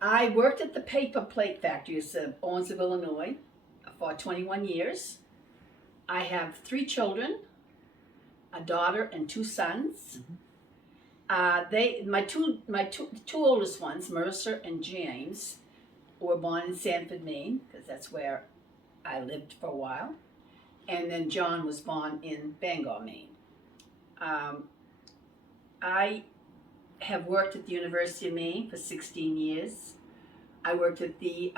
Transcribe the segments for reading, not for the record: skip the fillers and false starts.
I worked at the paper plate factories of Owensville, Illinois for 21 years. I have 3 children, a daughter and 2 sons. My two oldest ones, Mercer and James, were born in Sanford, Maine, because that's where I lived for a while. And then John was born in Bangor, Maine. Um, I have worked at the University of Maine for 16 years. I worked at the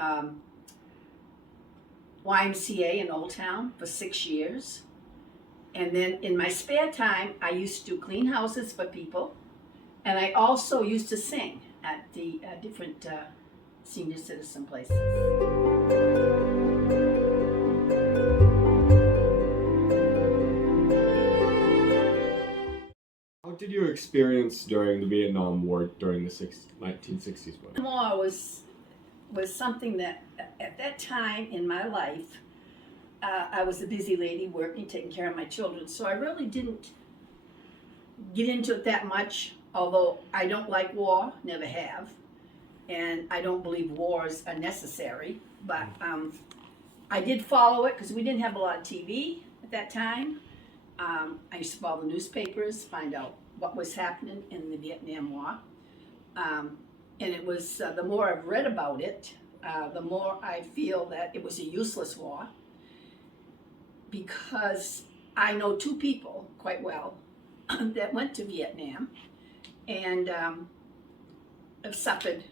YMCA in Old Town for 6 years. And then in my spare time, I used to clean houses for people. And I also used to sing at the different senior citizen places. How did you experience during the Vietnam War during the 1960s? War was something that at that time in my life, I was a busy lady working, taking care of my children. So I really didn't get into it that much, although I don't like war, never have. And I don't believe wars are necessary. But I did follow it because we didn't have a lot of TV at that time. I used to follow the newspapers, find out what was happening in the Vietnam War. And it was, the more I've read about it, the more I feel that it was a useless war, because I know 2 people quite well that went to Vietnam and have suffered,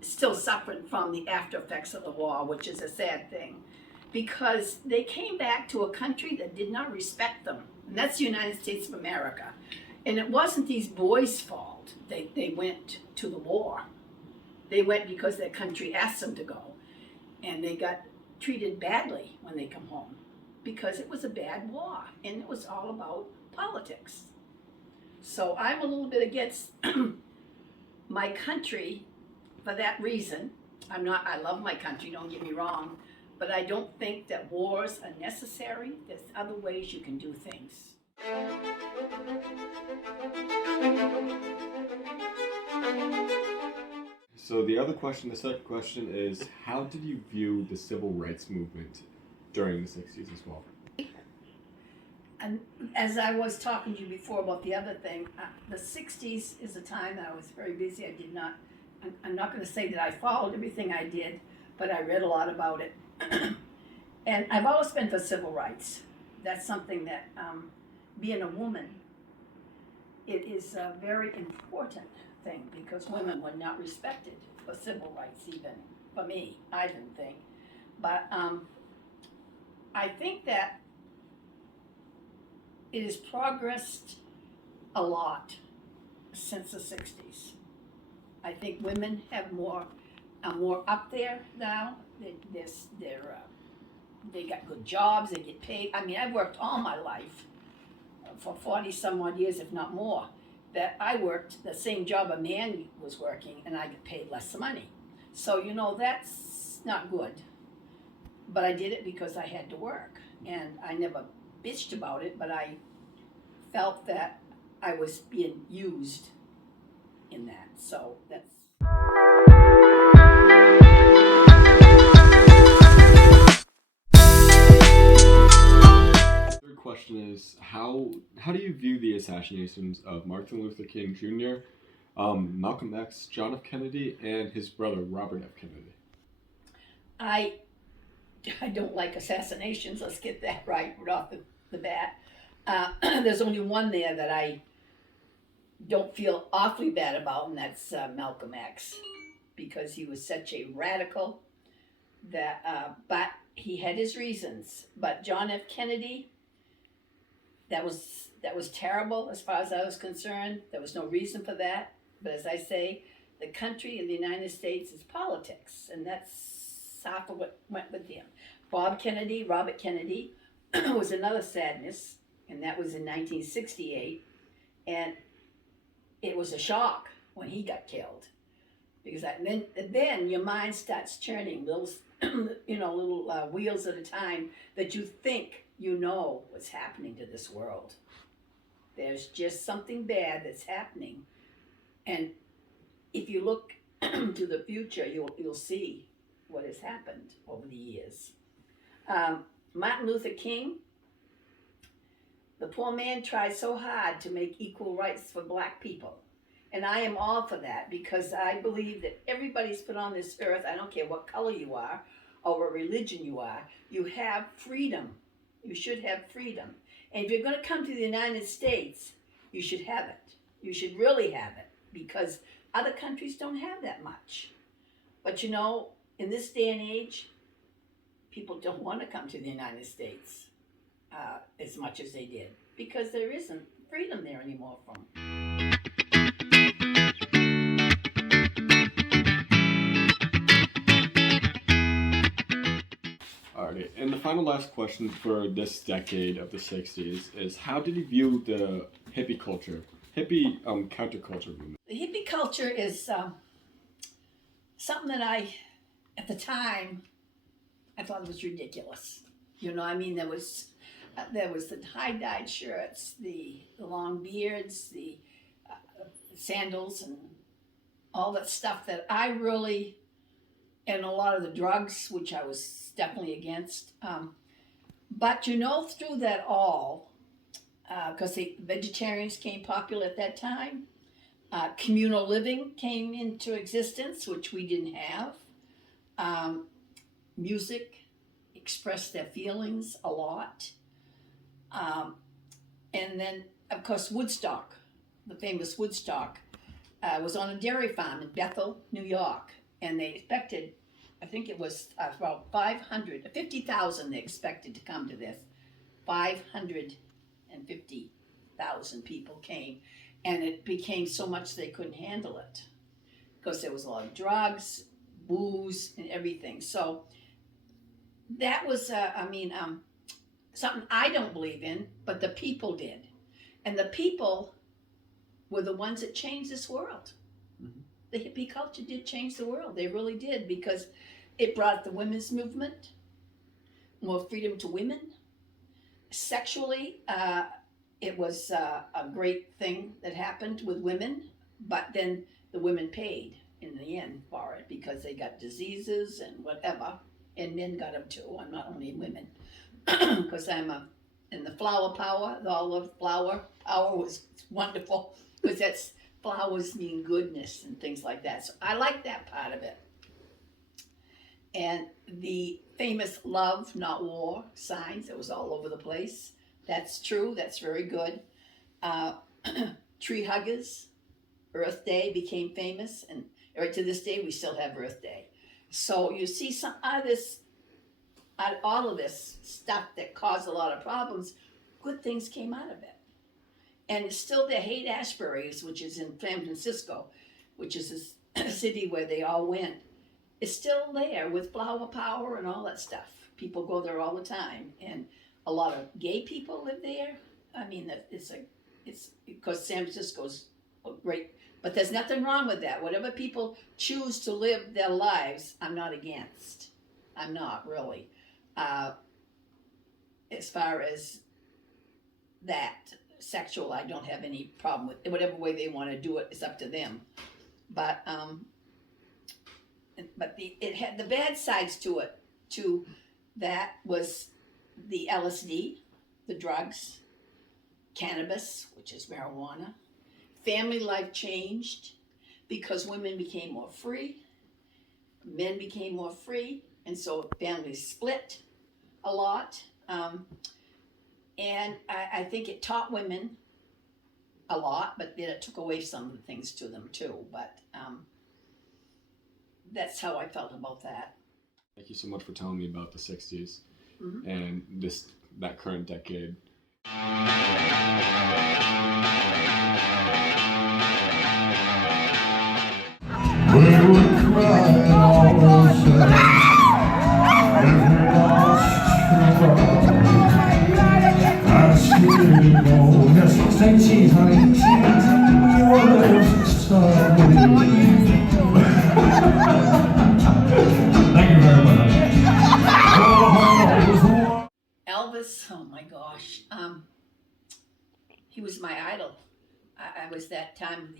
still suffering from the after effects of the war, which is a sad thing, because they came back to a country that did not respect them, and that's the United States of America. And it wasn't these boys' fault. They went to the war. They went because their country asked them to go. And they got treated badly when they come home because it was a bad war and it was all about politics. So I'm a little bit against my country for that reason. I love my country, don't get me wrong, but I don't think that wars are necessary. There's other ways you can do things. So the second question is, how did you view the civil rights movement during the 60s as well? And as I was talking to you before about the other thing, the 60s is a time that I was very busy. I'm not going to say that I followed everything I did, but I read a lot about it. And I've always been for civil rights. That's something that, being a woman, it is a very important thing because women were not respected for civil rights, even for me. I didn't think. But I think that it has progressed a lot since the 60s. I think women have are more up there now. They got good jobs, they get paid. I mean, I've worked all my life for 40 some odd years, if not more, that I worked the same job a man was working and I get paid less money. So, that's not good. But I did it because I had to work, and I never bitched about it, but I felt that I was being used in that. So that's. Third question is, how do you view the assassinations of Martin Luther King Jr., Malcolm X, John F. Kennedy, and his brother Robert F. Kennedy? I don't like assassinations. Let's get that right off the bat. There's only one there that I don't feel awfully bad about, and that's Malcolm X, because he was such a radical that. But he had his reasons. But John F. Kennedy, that was terrible as far as I was concerned. There was no reason for that. But as I say, the country in the United States is politics, and that's half of what went with him. Robert Kennedy, was another sadness, and that was in 1968. And it was a shock when he got killed, because then your mind starts churning little, little wheels at a time that you think what's happening to this world. There's just something bad that's happening, and if you look to the future, you'll see what has happened over the years. Martin Luther King, the poor man tried so hard to make equal rights for black people. And I am all for that, because I believe that everybody's put on this earth, I don't care what color you are or what religion you are, you have freedom. You should have freedom. And if you're going to come to the United States, you should have it. You should really have it, because other countries don't have that much. But you know, in this day and age, people don't want to come to the United States as much as they did, because there isn't freedom there anymore from. Alrighty, and the last question for this decade of the 60s is, how did you view the hippie culture, counterculture movement? The hippie culture is something that at the time, I thought it was ridiculous. You know, I mean, there was the tie-dyed shirts, the long beards, the sandals, and all that stuff that I really, and a lot of the drugs, which I was definitely against. But you know, through that all, because the vegetarians came popular at that time, communal living came into existence, which we didn't have. Music expressed their feelings a lot. And then, of course, Woodstock, the famous Woodstock, was on a dairy farm in Bethel, New York. And they expected, I think it was about 50,000 they expected to come to this. 550,000 people came. And it became so much they couldn't handle it, because there was a lot of drugs, booze, and everything. So that was, something I don't believe in, but the people did. And the people were the ones that changed this world. Mm-hmm. The hippie culture did change the world. They really did, because it brought the women's movement, more freedom to women. Sexually, it was a great thing that happened with women, but then the women paid in the end for it, because they got diseases and whatever, and men got them too. I'm not only women, because I'm in the flower power. All the flower power was wonderful, because that's flowers mean goodness and things like that. So I like that part of it. And the famous love, not war signs that was all over the place. That's true. That's very good. Tree huggers, Earth Day became famous, and right to this day we still have Earth Day. So you see some out of all of this stuff that caused a lot of problems, good things came out of it. And it's still the Haight-Ashbury's, which is in San Francisco, which is a city where they all went. It's still there with flower power and all that stuff. People go there all the time, and a lot of gay people live there. I mean, it's because San Francisco's great, but there's nothing wrong with that. Whatever people choose to live their lives, I'm not against. I'm not really. As far as that sexual, I don't have any problem with it. Whatever way they want to do it, it's up to them. But it had the bad sides to it too. That was the LSD, the drugs, cannabis, which is marijuana. Family life changed because women became more free, men became more free, and so families split a lot. And I think it taught women a lot, but then it took away some of the things to them too. But that's how I felt about that. Thank you so much for telling me about the 60s. Mm-hmm. And that current decade. We would cry all the same if we lost true love. I still know yes, 生气它的气我的伤。Thank you very much. Elvis, oh my gosh, he was my idol. I was that time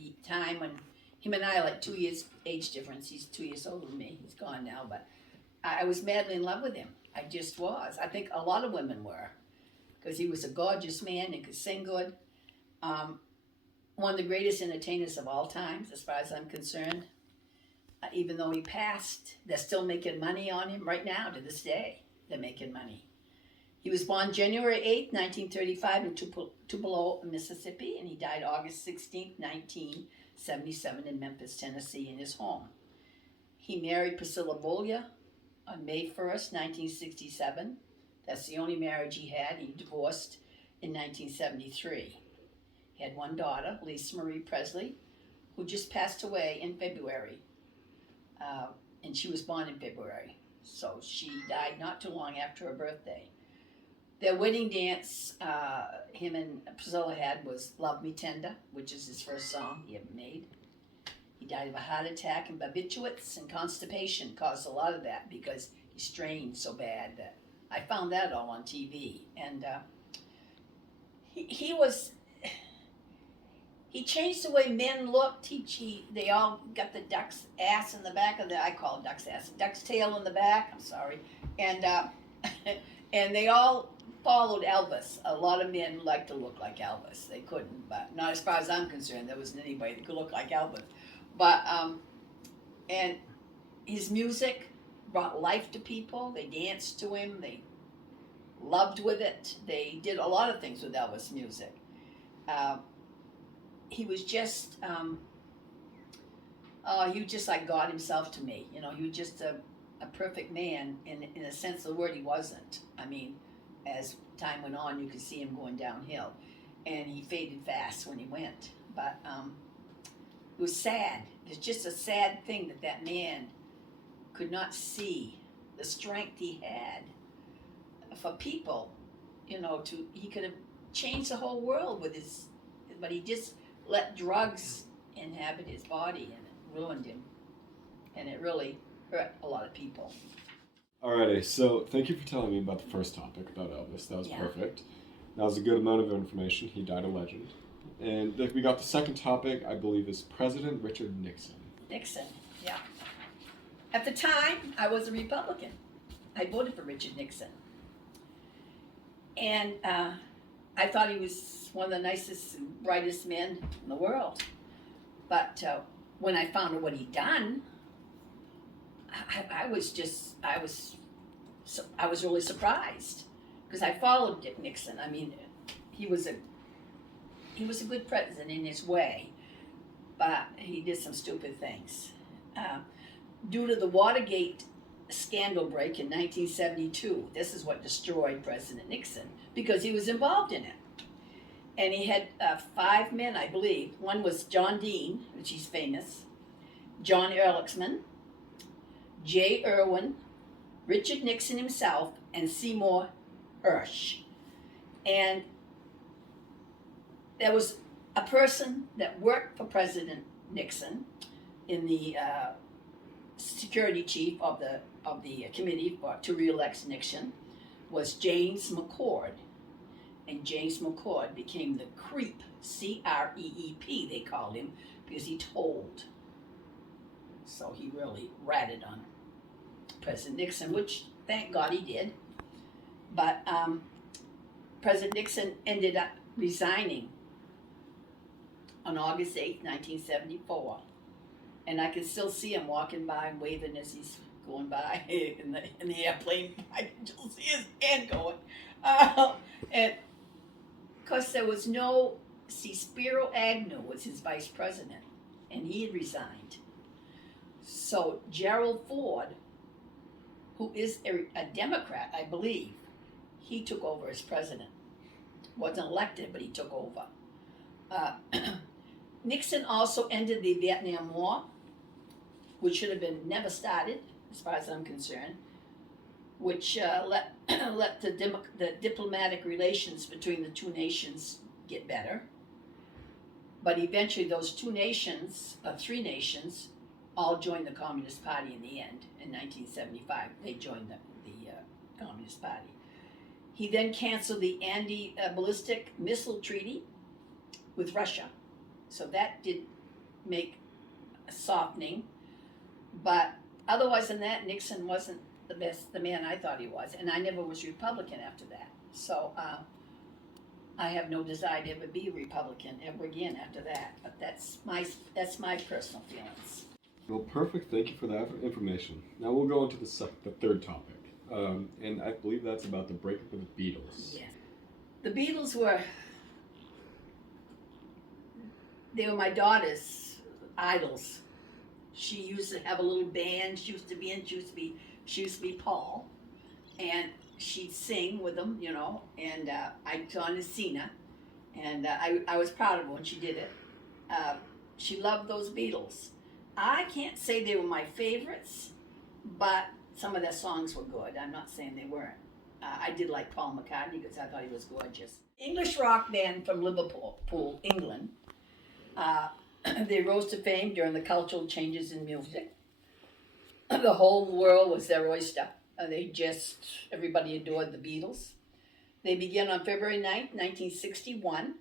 when him and I are like 2 years age difference. He's 2 years older than me. He's gone now, but I was madly in love with him. I just was. I think a lot of women were, because he was a gorgeous man and could sing good. One of the greatest entertainers of all times, as far as I'm concerned. Even though he passed, they're still making money on him right now to this day. They're making money. He was born January 8th, 1935 in Tupelo, Mississippi, and he died August 16th, 1977 in Memphis, Tennessee, in his home. He married Priscilla Bolia on May 1st, 1967. That's the only marriage he had. He divorced in 1973. He had one daughter, Lisa Marie Presley, who just passed away in February. And she was born in February. So she died not too long after her birthday. Their wedding dance, him and Priscilla had, was Love Me Tender, which is his first song he ever made. He died of a heart attack, and barbiturates and constipation caused a lot of that because he strained so bad that I found that all on TV. And he changed the way men looked. They all got the duck's ass in the back of I call it duck's ass, duck's tail in the back. I'm sorry, and and they all followed Elvis. A lot of men like to look like Elvis. They couldn't, but not as far as I'm concerned. There wasn't anybody that could look like Elvis. But and his music brought life to people. They danced to him. They loved with it. They did a lot of things with Elvis music. He was just he was just like God himself to me. You know, he was just a perfect man in a sense of the word. He wasn't. I mean, as time went on, you could see him going downhill, and he faded fast when he went. But it was sad. It's just a sad thing that man could not see the strength he had for people. You know, he could have changed the whole world with his, but he just let drugs inhabit his body, and it ruined him, and it really hurt a lot of people. Alrighty, so thank you for telling me about the first topic about Elvis. That was perfect. That was a good amount of information. He died a legend. And we got the second topic, I believe, is President Richard Nixon. Nixon, yeah. At the time, I was a Republican. I voted for Richard Nixon. And I thought he was one of the nicest, brightest men in the world. But when I found out what he'd done, I was really surprised, because I followed Dick Nixon. I mean, he was a good president in his way, but he did some stupid things. Due to the Watergate scandal break in 1972, this is what destroyed President Nixon, because he was involved in it. And he had 5 men, I believe. One was John Dean, which he's famous, John Ehrlichman, J. Irwin, Richard Nixon himself, and Seymour Hersh. And there was a person that worked for President Nixon in the security chief of the committee to re-elect Nixon, was James McCord. And James McCord became the creep, C-R-E-E-P, they called him, because he told. So he really ratted on President Nixon, which thank God he did. But President Nixon ended up resigning on August 8th, 1974. And I can still see him walking by and waving as he's going by in the airplane. I can still see his hand going. And because there was Spiro Agnew was his vice president, and he had resigned. So Gerald Ford, who is a Democrat, I believe, he took over as president. Wasn't elected, but he took over. Nixon also ended the Vietnam War, which should have been never started, as far as I'm concerned, which let the diplomatic relations between the two nations get better. But eventually those 3 nations, all joined the Communist Party in the end. In 1975, they joined the Communist Party. He then canceled the anti-ballistic missile treaty with Russia. So that did make softening. But otherwise than that, Nixon wasn't the man I thought he was, and I never was Republican after that. So I have no desire to ever be a Republican ever again after that. But that's my personal feelings. Well, perfect. Thank you for that information. Now we'll go into the third topic, and I believe that's about the breakup of the Beatles. Yes. The Beatles they were my daughter's idols. She used to have a little band. She used to be Paul, and she'd sing with them, And I joined Cena, and I was proud of her when she did it. She loved those Beatles. I can't say they were my favorites, but some of their songs were good. I'm not saying they weren't. I did like Paul McCartney because I thought he was gorgeous. English rock band from Liverpool, England. They rose to fame during the cultural changes in music. The whole world was their oyster. Everybody adored the Beatles. They began on February 9th, 1961,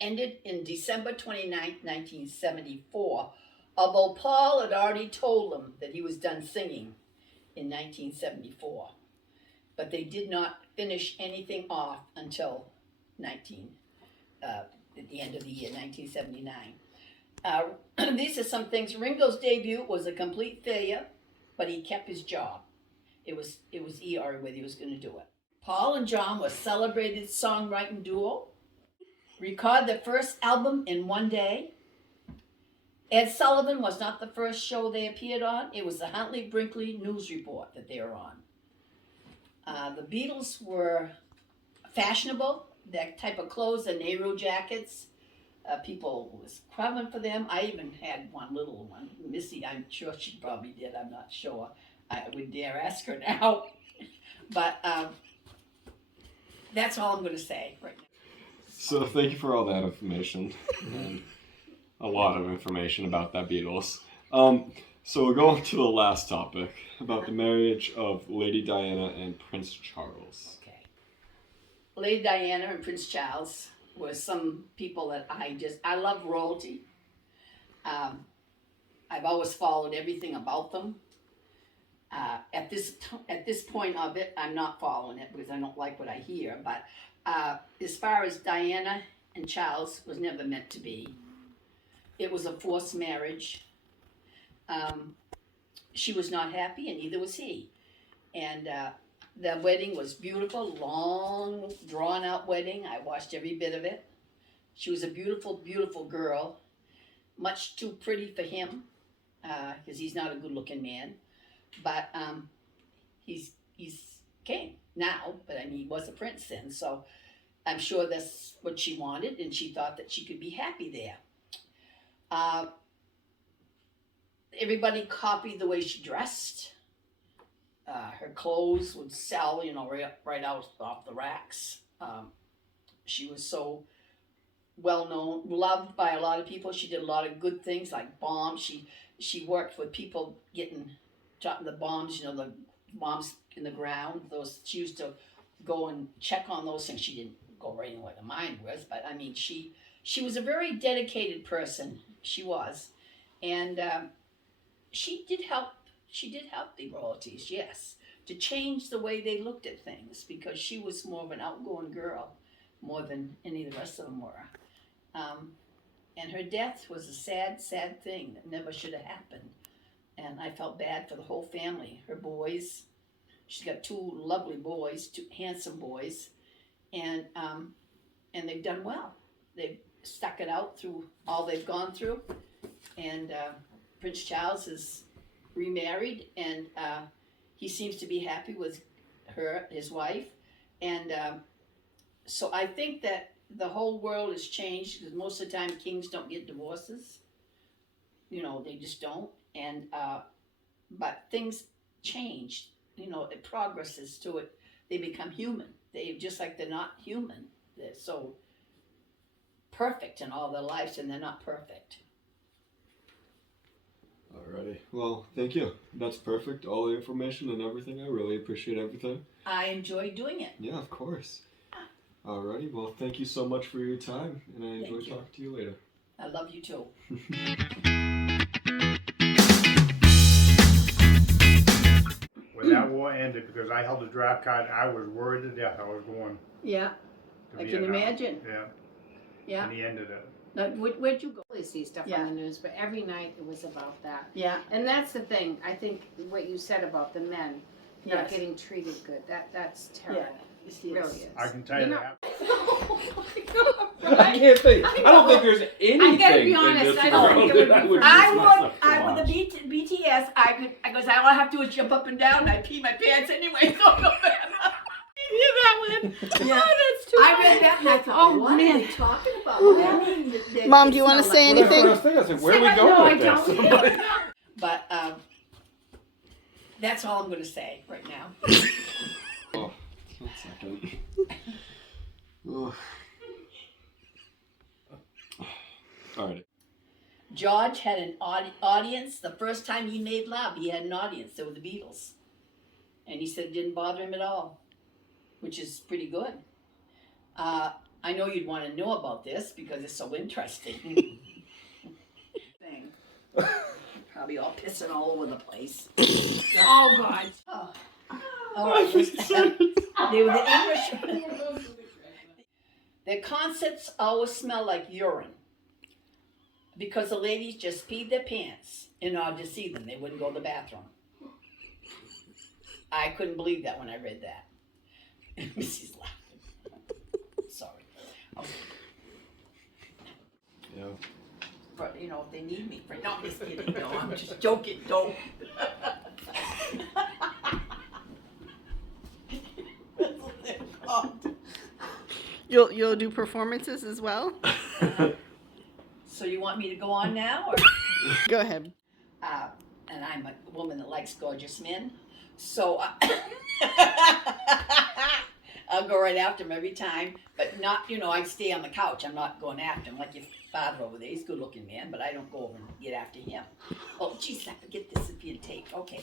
ended in December 29th, 1974, although Paul had already told them that he was done singing in 1974. But they did not finish anything off until at the end of the year, 1979. These are some things. Ringo's debut was a complete failure, but he kept his job. It was ER whether he was going to do it. Paul and John were celebrated songwriting duo. Recorded their first album in one day. Ed Sullivan was not the first show they appeared on. It was the Huntley Brinkley News Report that they were on. The Beatles were fashionable. That type of clothes, the Nehru jackets. People was cramming for them. I even had one little one. Missy, I'm sure she probably did. I'm not sure. I would dare ask her now. But that's all I'm going to say right now. So thank you for all that information and a lot of information about that Beatles. So we'll go on to the last topic about the marriage of Lady Diana and Prince Charles. Okay. Lady Diana and Prince Charles were some people that I love royalty. I've always followed everything about them. At this point of it, I'm not following it because I don't like what I hear. But as far as Diana and Charles was never meant to be. It was a forced marriage. She was not happy, and neither was he. And the wedding was beautiful, long, drawn-out wedding. I watched every bit of it. She was a beautiful, beautiful girl, much too pretty for him, because he's not a good-looking man. But he's king now, but I mean, he was a prince then, so I'm sure that's what she wanted, and she thought that she could be happy there. Everybody copied the way she dressed. Her clothes would sell, right out off the racks. She was so well known, loved by a lot of people. She did a lot of good things like bombs. She worked with people dropping the bombs, the bombs in the ground. She used to go and check on those things. She didn't go right in where the mine was, but I mean, she was a very dedicated person. She was, and she did help the royalties, yes, to change the way they looked at things, because she was more of an outgoing girl, more than any of the rest of them were. And her death was a sad, sad thing that never should have happened. And I felt bad for the whole family. Her boys, she's got two lovely boys, two handsome boys, and they've done well. They've stuck it out through all they've gone through. And Prince Charles is remarried, and he seems to be happy with her, his wife. And so I think that the whole world has changed, because most of the time kings don't get divorces. They just don't. And but things change. It progresses to it. They become human. They're not human. They're so perfect in all their lives, and they're not perfect. Alrighty. Well, thank you. That's perfect. All the information and everything. I really appreciate everything. I enjoyed doing it. Yeah, of course. Alrighty. Well, thank you so much for your time, and I enjoy talking to you later. I love you too. When that war ended, because I held a draft card, I was worried to death I was going Yeah, to I can Vietnam. imagine. Yeah, Yeah. and he ended it. Now, where'd you go? Really see stuff Yeah. on the news, but every night it was about that. Yeah. And that's the thing. I think what you said about the men Yes. not getting treated good. That's terrible. Yes, It really is. I can tell you know, that. I can't think. I don't think there's anything. I gotta be in honest, this I don't world think it would that be would for me. I would, with the BTS, I goes, all I have to do is jump up and down, and I pee my pants anyway, so no matter. You hear that one? Yeah. Oh, that's too I read that and I thought, Oh, what man. are they talking about? What do you mean? That Mom, it do you wanna smelled say like- Well, that's anything? what I was thinking. I was like, where are we No, going I with don't. this? But that's all I'm going to say right now. Oh, 1 second. Oh. All right. George had an audience. The first time he made love, he had an audience. There were the Beatles. And he said it didn't bother him at all, which is pretty good. I know you'd want to know about this because it's so interesting. Thing. Probably all pissing all over the place. Oh God. Oh. All right. They were the English. Their concerts always smell like urine because the ladies just peed their pants in order to see them. They wouldn't go to the bathroom. I couldn't believe that when I read that. Missy's laughing. Sorry. Okay. Yeah. But you know, if they need me for no, I'm just kidding. No, I'm just joking. Don't. You'll do performances as well? So you want me to go on now, or? Go ahead. And I'm a woman that likes gorgeous men, so I'll go right after him every time. But not, I stay on the couch. I'm not going after him like your father over there. He's a good-looking man, but I don't go over and get after him. Oh, jeez, I forget this is being taped. Okay.